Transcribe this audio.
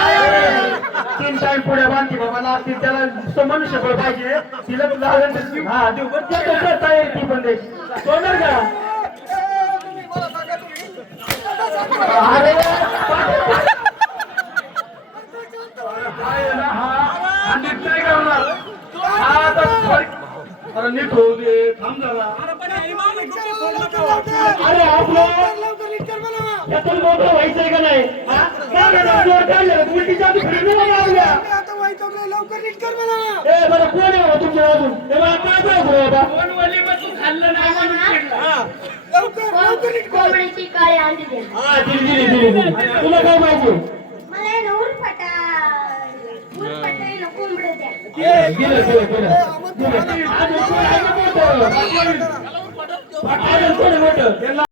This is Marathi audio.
तीन टाइम पुढे बांधते बाबा लागतील त्याला मनुष्यबळ पाहिजे तिला लागेल हा तयारी ती पण द्यायची सोडणार का अरे नीट नाही करणार अरे नीट होऊ दे थांब झाला अरे आपलं यातून मोठं व्हायचंय का नाही उलटी जाती लवकर नीट कर मला बरं कोण आहे तुमच्या अजून कोंबडीची काळी अंडी द्या. तुला काय पाहिजे मला आहे ना उरफाटा आहे ना कोंबडं द्या. दिलं